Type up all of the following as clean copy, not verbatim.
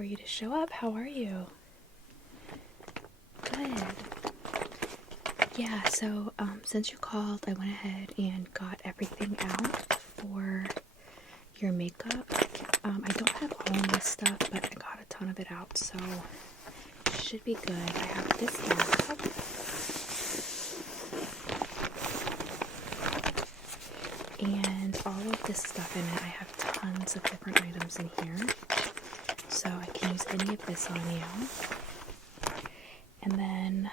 for you to show up. How are you? Good. Yeah, so since you called, I went ahead and got everything out for your makeup. I don't have all of this stuff, but I got a ton of it out, so it should be good. I have this bag. And all of this stuff in it. I have tons of different items in here, so I can use any of this on you. And then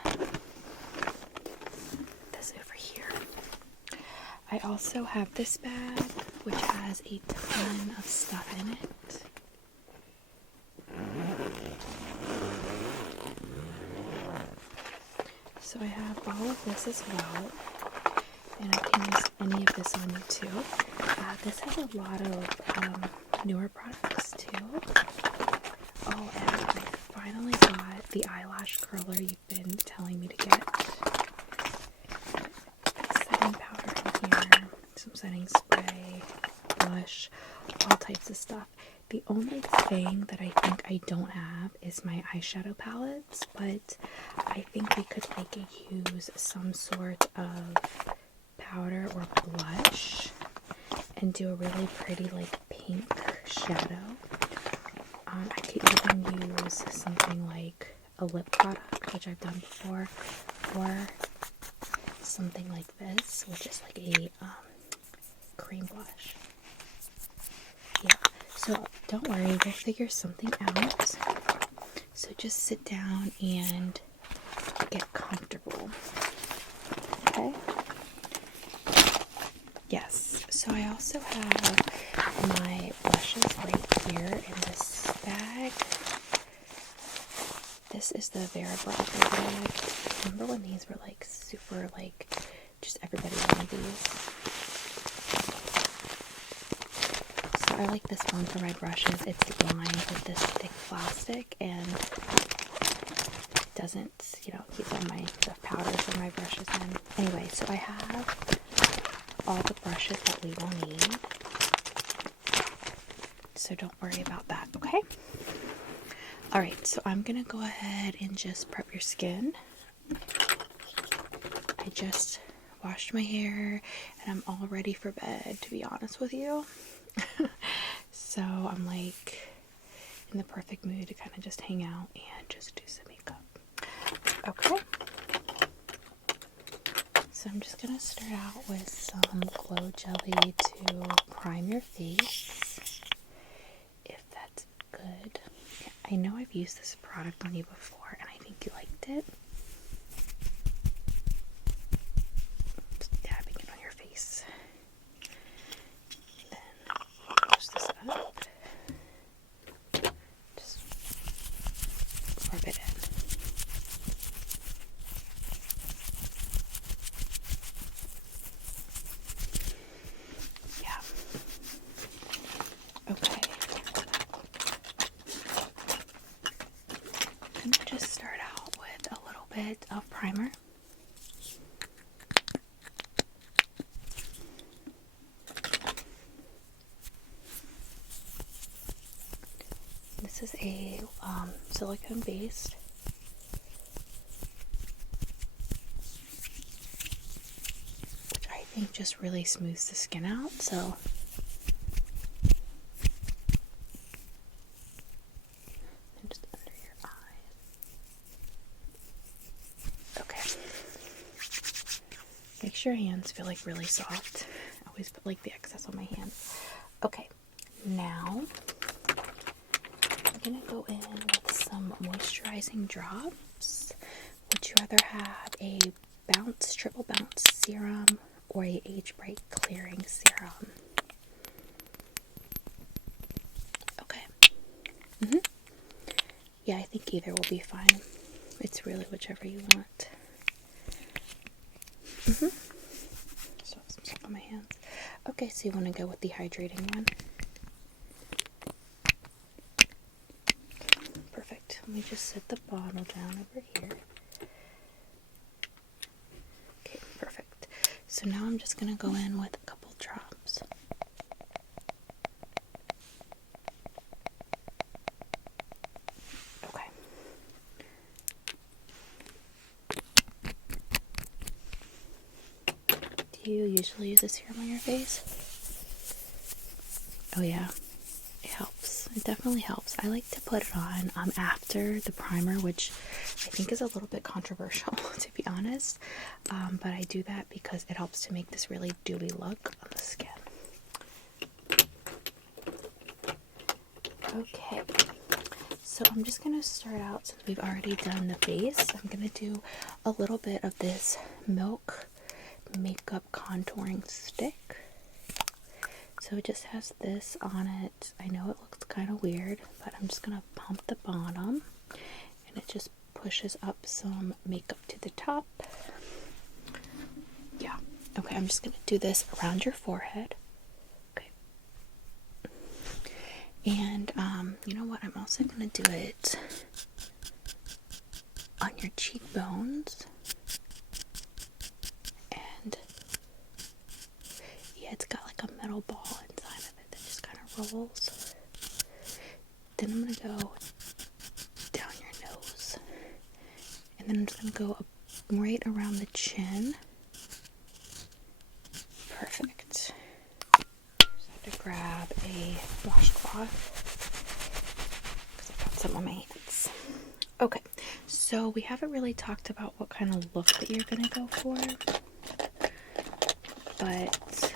this over here. I also have this bag, which has a ton of stuff in it. So I have all of this as well. And I can use any of this on you too. This has a lot of newer products too. Oh, and I finally got the eyelash curler you've been telling me to get. Setting powder in here, some setting spray, blush, all types of stuff. The only thing that I think I don't have is my eyeshadow palettes, but I think we could use some sort of powder or blush and do a really pretty like pink shadow. I could even use something like a lip product, which I've done before, or something like this, which is like a cream blush. Yeah, so don't worry, we'll figure something out. So just sit down and get comfortable. Okay? Yes, so I also have my brushes right here in this bag. This is the Vera Bradley bag. Remember when these were like super, like, just everybody wanted these? So I like this one for my brushes. It's lined with this thick plastic and it doesn't, keep all my powders or my brushes in. Anyway, so I have all the brushes that we will need, so don't worry about that, okay? Alright, so I'm gonna go ahead and just prep your skin. I just washed my hair and I'm all ready for bed, to be honest with you. So I'm like in the perfect mood to kind of just hang out and just do some makeup. Okay. So I'm just going to start out with some Glow Jelly to prime your face, if that's good. I know I've used this product on you before, and I think you liked it. Just dabbing it on your face. Then push this up. Just rub it in. Okay. I'm going to just start out with a little bit of primer. This is a silicone based. Which I think just really smooths the skin out, so make sure your hands feel like really soft. I always put like the excess on my hands. Okay, now I'm gonna go in with some moisturizing drops. Would you rather have a triple bounce serum or a age break clearing serum? Okay. Yeah, I think either will be fine. It's really whichever you want. So some stuff on my hands. Okay, so you want to go with the hydrating one? Perfect. Let me just set the bottle down over here. Okay, perfect. So now I'm just going to go in with a couple drops. Do you usually use a serum on your face? Oh yeah, it helps. It definitely helps. I like to put it on after the primer, which I think is a little bit controversial to be honest. But I do that because it helps to make this really dewy look on the skin. Okay, so I'm just going to start out, since we've already done the face, I'm going to do a little bit of this Milk Makeup Contouring Stick. So it just has this on it. I know it looks kind of weird, but I'm just going to pump the bottom, and it just pushes up some makeup to the top. Yeah, okay, I'm just going to do this around your forehead. And, you know what, I'm also going to do it on your cheekbones. And, yeah, it's got like a metal ball inside of it that just kind of rolls. Then I'm going to go down your nose. And then I'm just going to go up right around the chin. Perfect. Just have to grab a washcloth because I've got some on my hands. Okay, so we haven't really talked about what kind of look that you're going to go for, but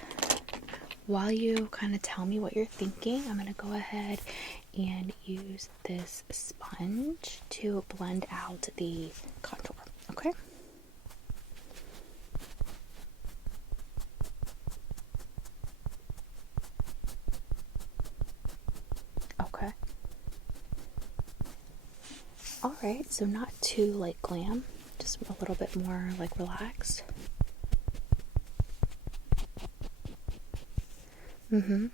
while you kind of tell me what you're thinking, I'm going to go ahead and use this sponge to blend out the contour, okay? Okay. Alright, so not too like glam, just a little bit more like relaxed. Mm-hmm.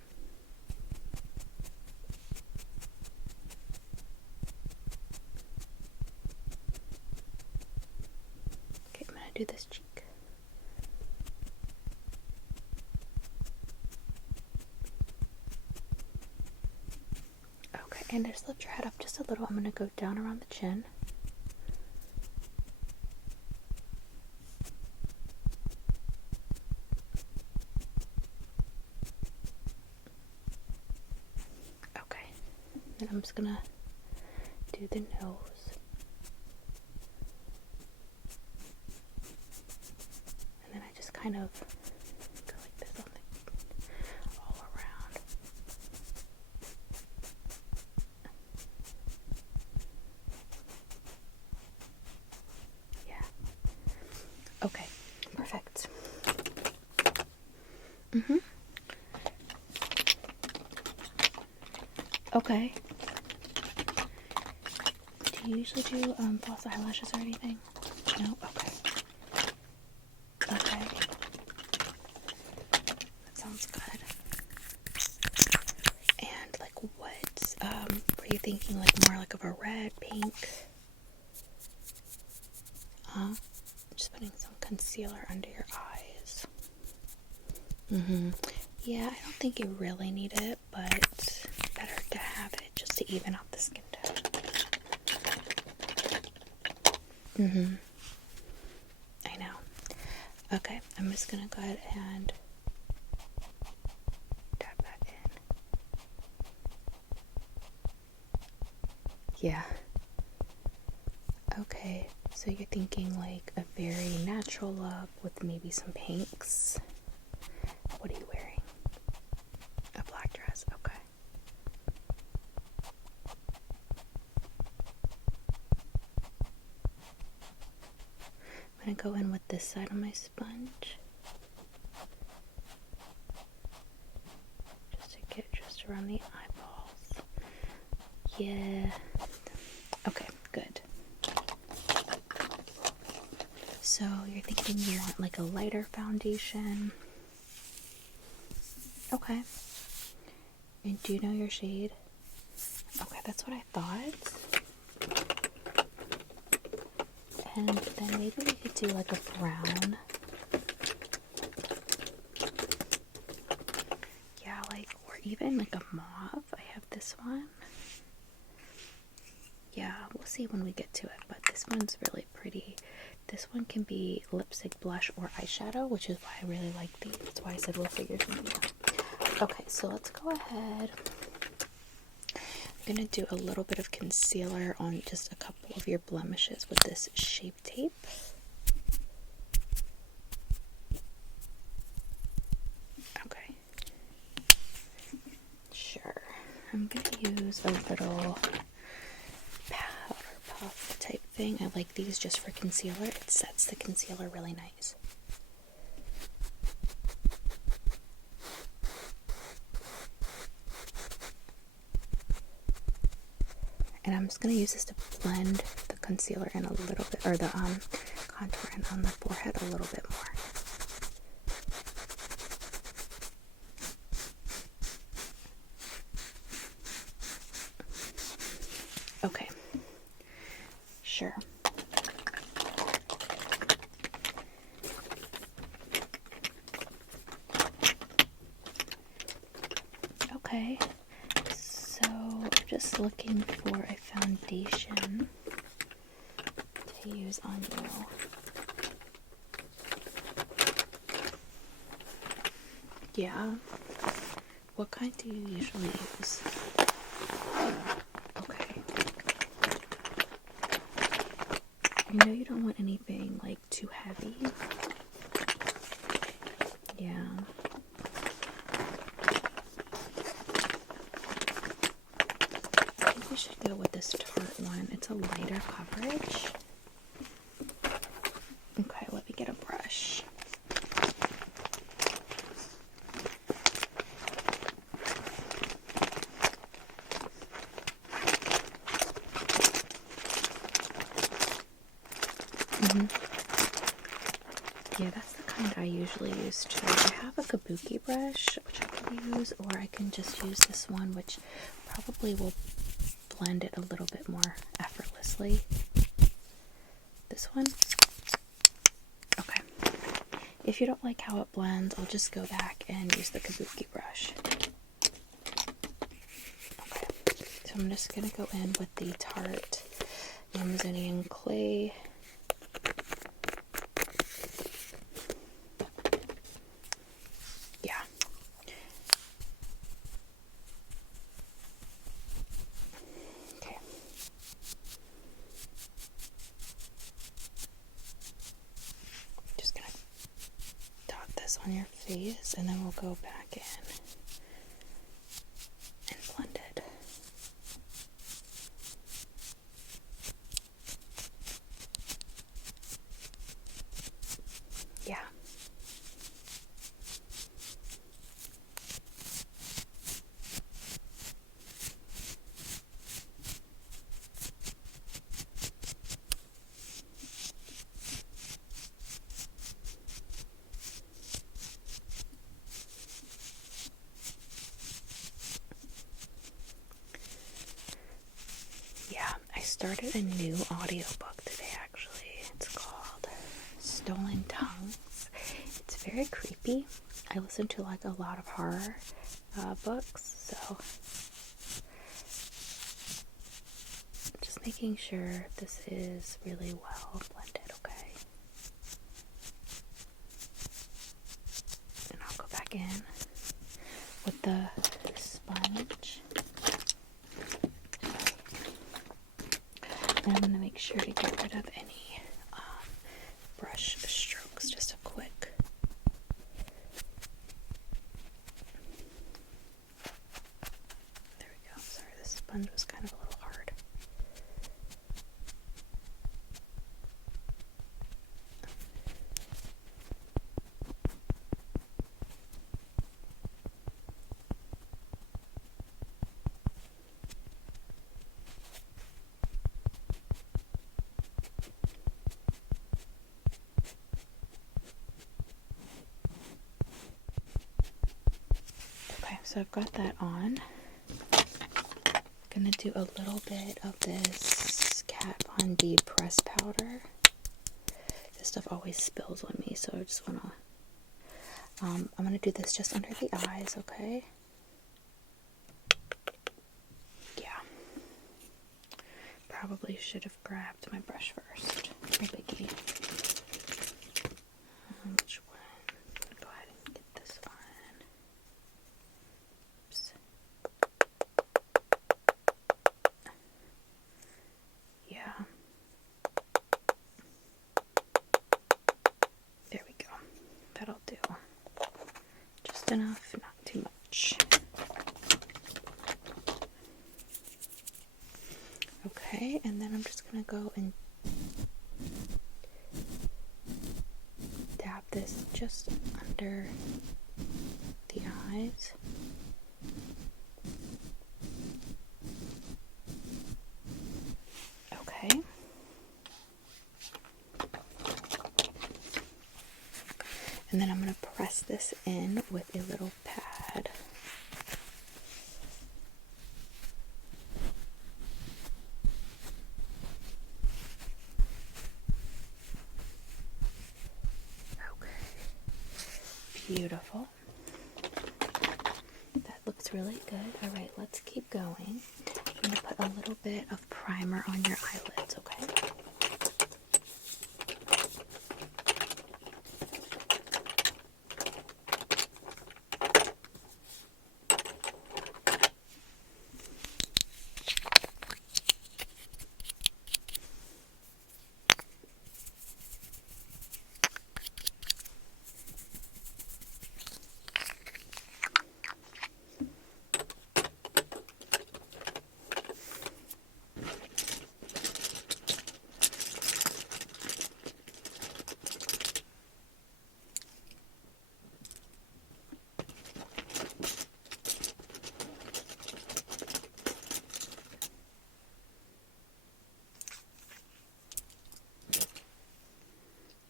Okay, I'm gonna do this cheek. Okay, and just lift your head up just a little. I'm gonna go down around the chin. Okay, then I'm just gonna do the nose. And then I just kind of go like this on the, all around. Yeah. Okay, perfect. Mm-hmm. Okay. Do you usually do false eyelashes or anything? No? Okay. Okay. That sounds good. And like what were you thinking, like more like of a red, pink? Just putting some concealer under your eyes. Mm-hmm. Yeah, I don't think you really need it, but better to have it just to even out the skin tone. Mm-hmm. I know. Okay, I'm just gonna go ahead and tap that in. Yeah. Okay, so you're thinking like a very natural look with maybe some pinks. What are you wearing? A black dress, okay. I'm gonna go in with this side of my sponge. Just to get just around the eyeballs. Yeah. Okay, good. So you're thinking you want like a lighter foundation. Okay. And do you know your shade? Okay, that's what I thought. And then maybe we could do like a brown. Yeah, like, or even like a mauve. I have this one. Yeah, we'll see when we get to it, but this one's really pretty. This one can be lipstick, blush, or eyeshadow, which is why I really like these. That's why I said we'll figure something out. Okay, so let's go ahead. I'm going to do a little bit of concealer on just a couple of your blemishes with this Shape Tape. Okay. Sure. I'm going to use a little powder puff type thing. I like these just for concealer. It sets the concealer really nice. And I'm just going to use this to blend the concealer in a little bit, or the contour in on the forehead a little bit more. Okay, sure. Okay, so I'm just looking for a foundation to use on you. Yeah. What kind do you usually use? Okay. You know you don't want anything like too heavy. Yeah. I think we should go with this Tarte one. It's a lighter coverage. Okay, let me get a brush. Yeah, that's the kind I usually use too. I have a kabuki brush, which I can use, or I can just use this one, which probably will blend it a little bit more effortlessly. This one? Okay. If you don't like how it blends, I'll just go back and use the kabuki brush. Okay. So I'm just going to go in with the Tarte Amazonian Clay. On your face, and then we'll go back in and blend it. Yeah. I started a new audiobook today, actually. It's called Stolen Tongues. It's very creepy. I listen to like a lot of horror books, so just making sure this is really well blended, okay? And I'll go back in with the sponge. And I'm going to make sure to get rid of any brush strokes, just a quick. There we go. Sorry, this sponge was kind of a little hard. So I've got that on. I'm gonna do a little bit of this Kat Von D press powder. This stuff always spills on me, so I just wanna I'm gonna do this just under the eyes, okay? Yeah. Probably should have grabbed my brush first. No biggie. Just enough, not too much. Okay, and then I'm just gonna go and dab this just under the eyes. Okay. And then I'm going to press this in with a little pad. Okay. Beautiful. That looks really good. All right, let's keep going. I'm going to put a little bit of primer on your eyelids, okay?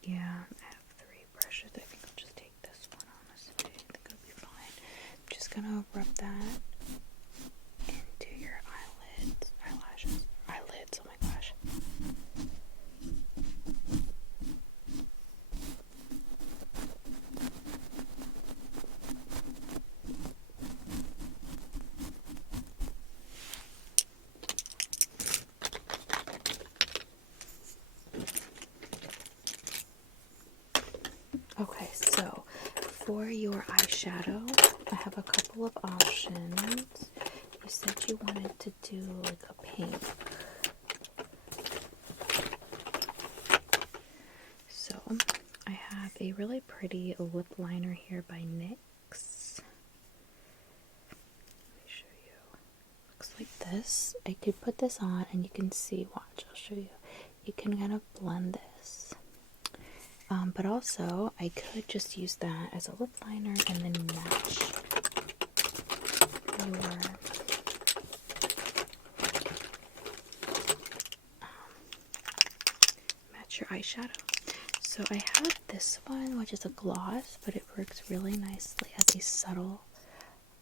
Yeah, I have 3 brushes. I think I'll just take this one, honestly. I think it'll be fine. I'm just gonna rub that into your eyelids, eyelashes, eyelids, oh my gosh. Okay, so for your eyeshadow, I have a couple of options. You said you wanted to do like a pink. So I have a really pretty lip liner here by NYX. Let me show you. Looks like this. I could put this on and you can see, watch, I'll show you. You can kind of blend this. But also, I could just use that as a lip liner and then match your eyeshadow. So I have this one, which is a gloss, but it works really nicely as a subtle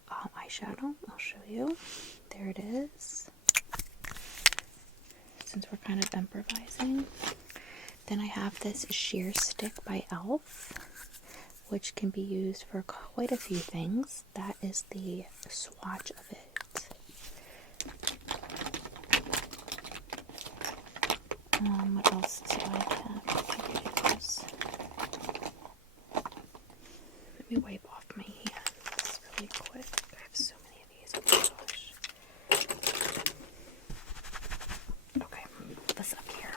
eyeshadow. I'll show you. There it is. Since we're kind of improvising. Then I have this sheer stick by e.l.f., which can be used for quite a few things. That is the swatch of it. What else do I have to use? Let me wipe off my hands really quick. I have so many of these. Oh my gosh. Okay, put this up here.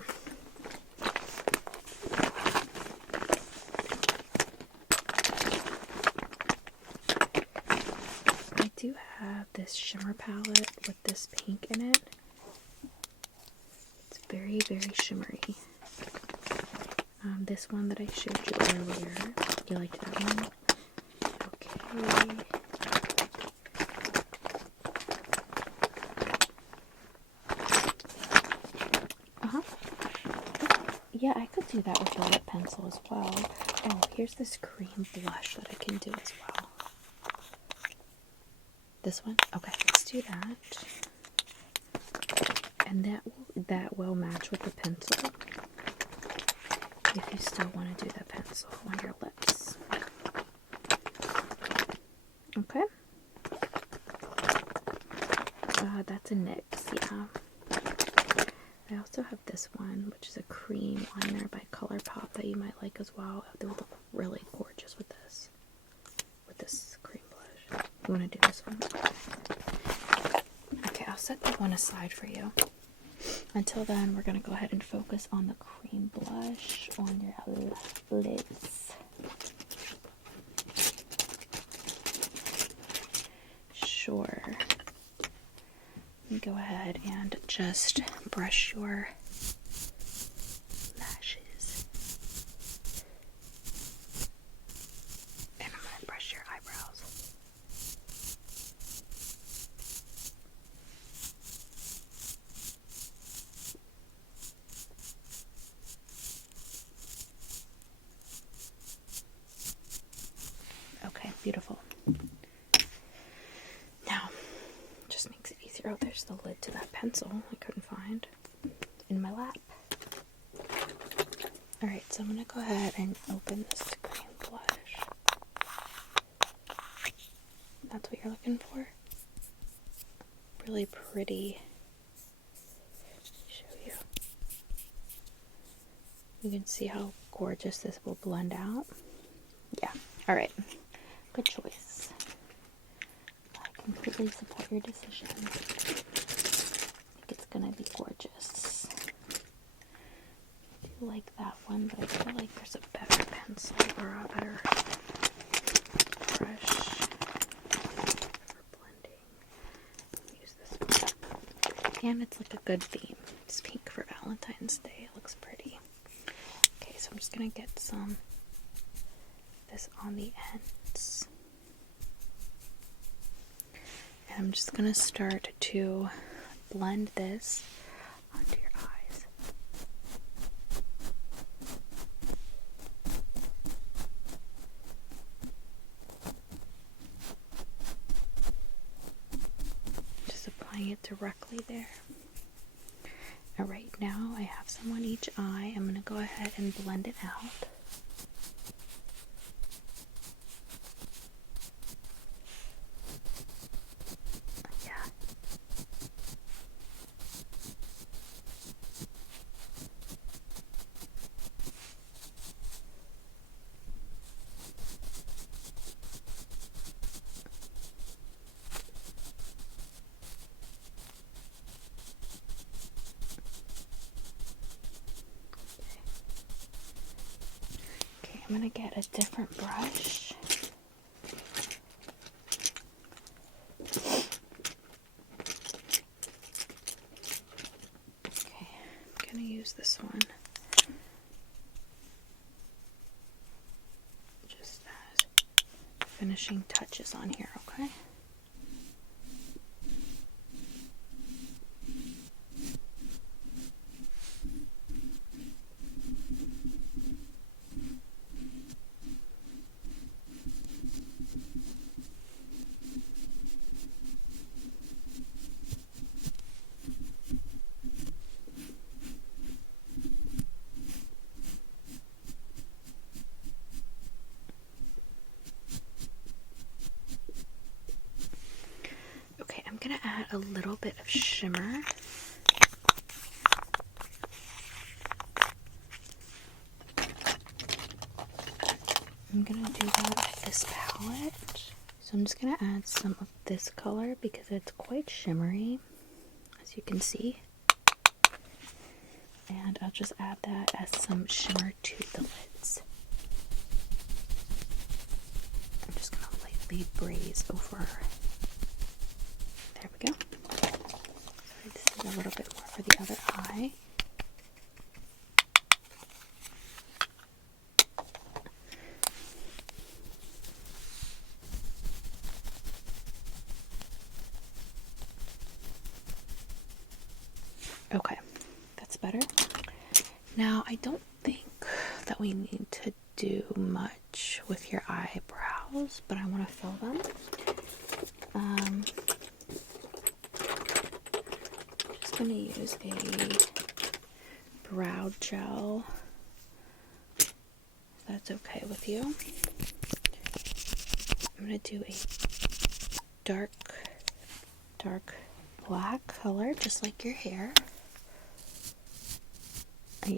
I do have this shimmer palette with this pink in it. It's very, very shimmery. This one that I showed you earlier. You liked that one? Okay. Yeah, I could do that with a lip pencil as well. Oh, here's this cream blush that I can do as well. This one? Okay, let's do that. And that will match with the pencil. If you still want to do the pencil on your lips. Okay. That's a NYX, yeah. I also have this one, which is a cream liner by ColourPop that you might like as well. They would look really gorgeous with this cream blush. You want to do this one? Okay, I'll set that one aside for you. Until then, we're going to go ahead and focus on the cream blush on your lids. sure. Go ahead and just brush your lashes. And I'm going to brush your eyebrows. Okay, beautiful. Now, just makes it easier. Oh, there's the lid to that pencil I couldn't find in my lap. Alright, so I'm going to go ahead and open this green blush. That's what you're looking for? Really pretty. Let me show you. You can see how gorgeous this will blend out. Yeah, alright. Good choice. I completely support your decision. I think it's gonna be gorgeous. I do like that one, but I feel like there's a better pencil or a better brush for blending. Use this one. And it's like a good theme. It's pink for Valentine's Day. It looks pretty. Okay, so I'm just gonna get some this on the ends. And I'm just gonna start to blend this onto your eyes. Just applying it directly there. And right now I have some on each eye. I'm gonna go ahead and blend it out. I'm going to get a different brush. Okay, I'm going to use this one just as finishing touches on here, okay? I'm going to add a little bit of shimmer. I'm going to do that with this palette. So I'm just going to add some of this color because it's quite shimmery, as you can see. And I'll just add that as some shimmer to the lids. I'm just going to lightly braze over. There we go. So this is a little bit more for the other eye. Okay, that's better. Now, I don't think that we need to do much with your eyebrows, but I want to fill them. I'm just going to use a brow gel, if that's okay with you. I'm going to do a dark black color, just like your hair. Yeah.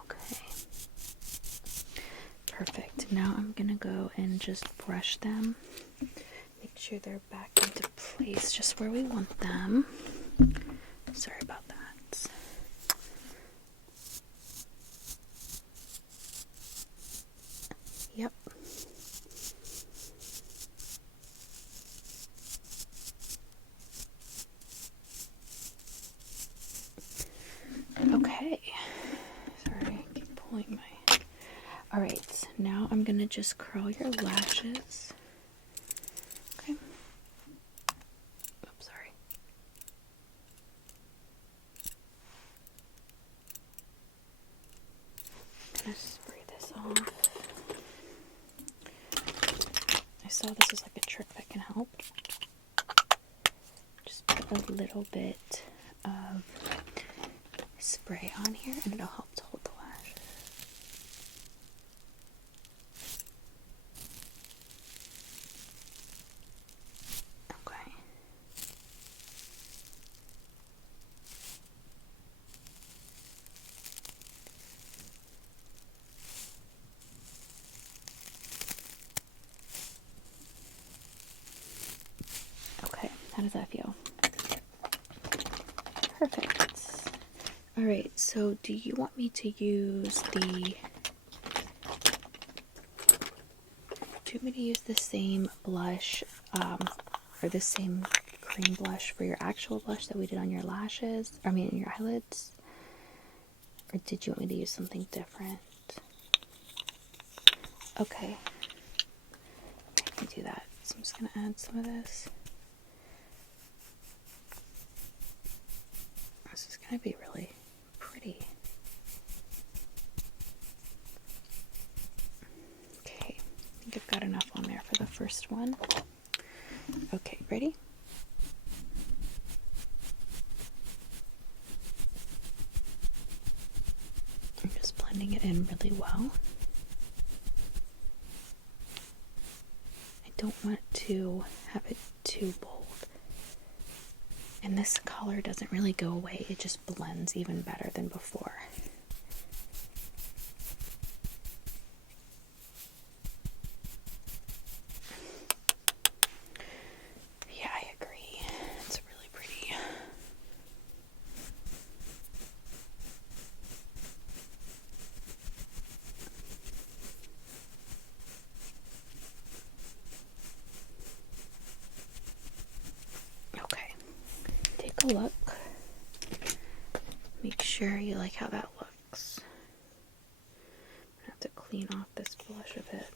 Okay. Perfect. Now I'm gonna go and just brush them. Make sure they're back into place just where we want them. Sorry about that. Yep. Okay. Sorry, I keep pulling my... Alright, now I'm gonna just curl your lashes. Okay. Oops, sorry. I'm gonna spray this off. I saw this is like a trick that can help. Just put a little bit of spray on here and it'll help to hold the lashes. Okay. Okay, how does that feel? Perfect. Alright, so do you want me to use the same blush, or the same cream blush for your actual blush that we did on your lashes, your eyelids? Or did you want me to use something different? Okay. I can do that. So I'm just going to add some of this. This is going to be really pretty. Okay, I think I've got enough on there for the first one. Okay, ready? I'm just blending it in really well. I don't want to have it too bold. And this color doesn't really go away, it just blends even better than before. Yeah, I agree. It's really pretty. Okay. Take a look. Make sure you like how that looks. I have to clean off this blush a bit.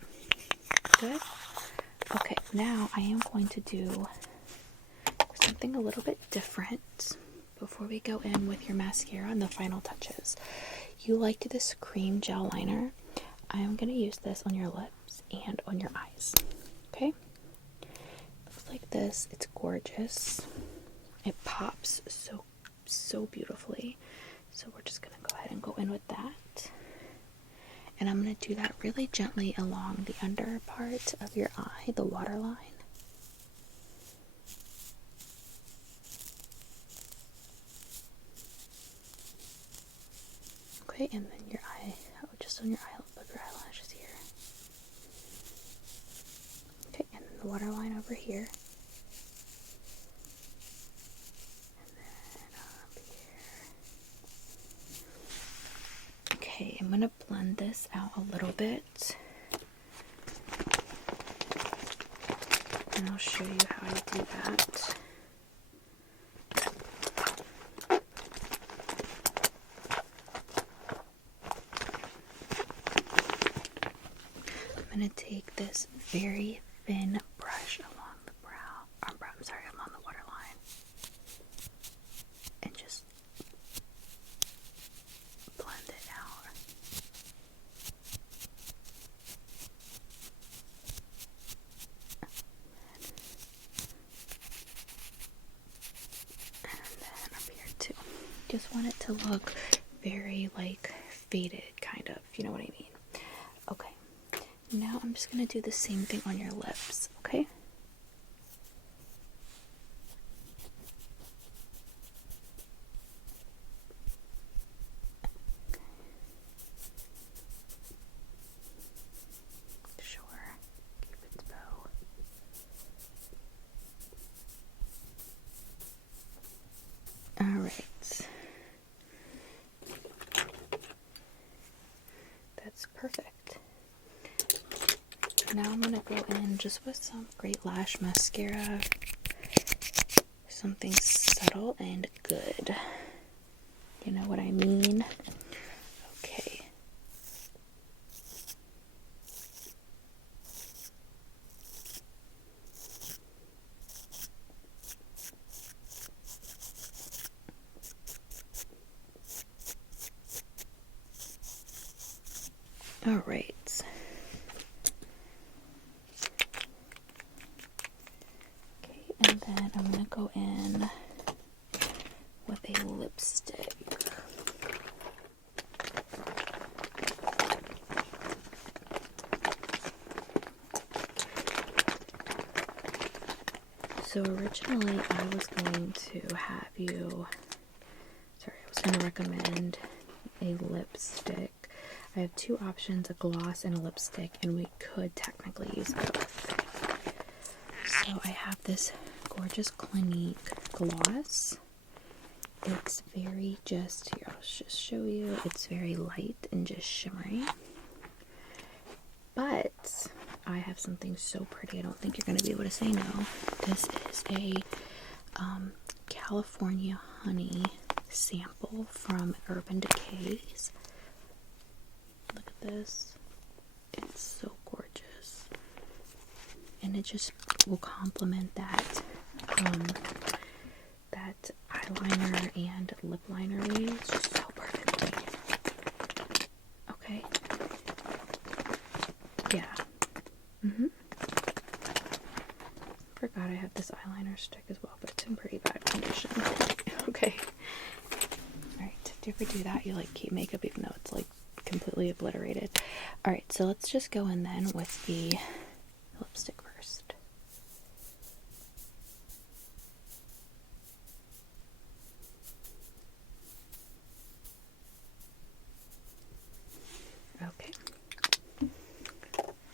Good. Okay, now I am going to do something a little bit different before we go in with your mascara and the final touches. You liked this cream gel liner. I am going to use this on your lips and on your eyes. Okay? Looks like this. It's gorgeous. It pops so beautifully. So we're just going to go ahead and go in with that. And I'm going to do that really gently along the under part of your eye, the waterline. Okay, and then your eye, just on your eyelashes here. Okay, and then the waterline over here. Okay, I'm going to blend this out a little bit. And I'll show you how I do that. I'm going to take this very thin brush along the along the waterline. And just blend it out. And then up here too. Just want it to look very like faded, kind of, you know what I mean? Okay. Now I'm just going to do the same thing on your lips, okay? Sure. Cupid's bow. that's perfect. Now I'm gonna go in just with some Great Lash mascara. Something subtle and good. You know what I mean? Okay. All right. Okay, and then I'm gonna go in with a lipstick. So originally I was going to have you, I was going to recommend a lipstick. I have two options, a gloss and a lipstick, and we could technically use both. So I have this gorgeous Clinique gloss. It's very here, I'll just show you. It's very light and just shimmery. But I have something so pretty, I don't think you're going to be able to say no. This is a California Honey sample from Urban Decay's. Look at this. It's so gorgeous. And it just will complement that that eyeliner and lip liner we use just so perfectly. Okay. Yeah. Forgot I have this eyeliner stick as well, but it's in pretty bad condition. Okay. Alright, do you ever do that? You like keep makeup even though it's like completely obliterated. Alright, so let's just go in then with the lipstick first. Okay.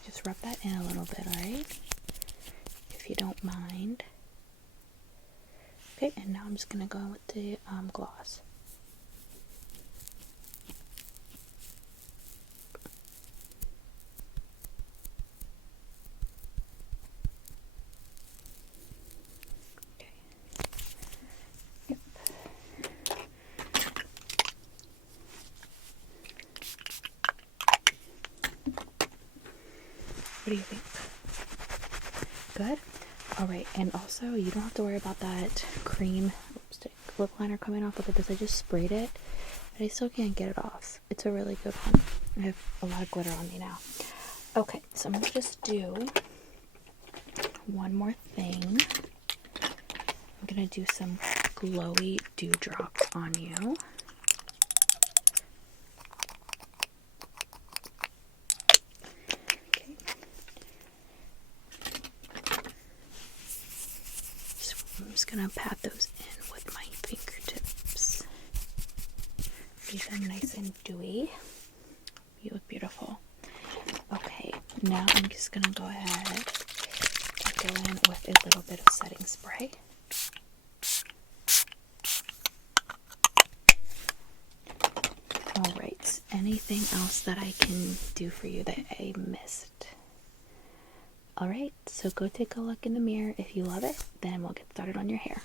Just rub that in a little bit, alright? If you don't mind. Okay, and now I'm just gonna go with the gloss. Okay. Yep. What do you think? Good? Alright, and also you don't have to worry about that cream lipstick lip liner coming off. Look at this, I just sprayed it, but I still can't get it off. It's a really good one. I have a lot of glitter on me now. Okay, so I'm gonna just do one more thing. I'm gonna do some glowy dewdrops on you. I'm just gonna pat those in with my fingertips. Leave them nice and dewy. You look beautiful. Okay, now I'm just gonna go ahead and go in with a little bit of setting spray. Alright, anything else that I can do for you that I missed? Alright, so go take a look in the mirror. If you love it, then we'll get started on your hair.